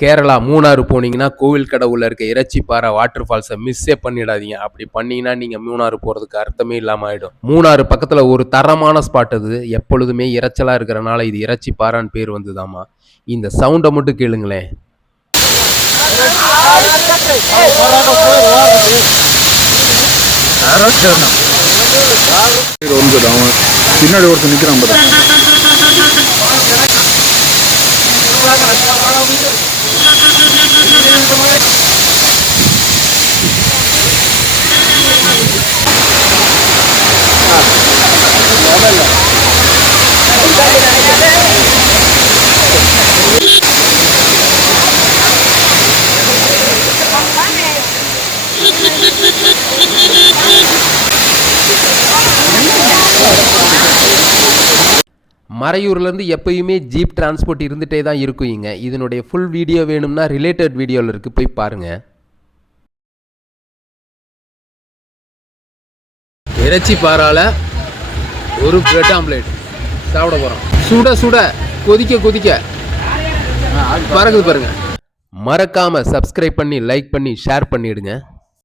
கேரளா மூணாறு போனீங்கன்னா கோவில் கடவுள இருக்க இறைச்சி பாறை வாட்டர் ஃபால்ஸை மிஸ்ஸே பண்ணிடாதீங்க. அப்படி பண்ணீங்கன்னா நீங்கள் மூணாறு போகிறதுக்கு அர்த்தமே இல்லாமல் ஆகிடும். மூணாறு பக்கத்தில் ஒரு தரமான ஸ்பாட் அது. எப்பொழுதுமே இறைச்சலாக இருக்கிறனால இது இறைச்சி பாறைன்னு பேர் வந்துதாமா. இந்த சவுண்டை மட்டும் கேளுங்களேன். பின்னாடி ஒருத்தர் நிற்கிறான். மறையூர்லேருந்து எப்பயுமே ஜீப் டிரான்ஸ்போர்ட் இருந்துகிட்டே தான் இருக்குங்க. இதனுடைய ஃபுல் வீடியோ வேணும்னா ரிலேட்டட் வீடியோவில் இருக்குது, போய் பாருங்கள். இறைச்சி பாறால ஒரு பிரெட் ஆம்லேட் சாப்பிட போகிறோம். சுட சுட கொதிக்க கொதிக்க பறக்குது பாருங்க. மறக்காமல் சப்ஸ்கிரைப் பண்ணி லைக் பண்ணி ஷேர் பண்ணிவிடுங்க.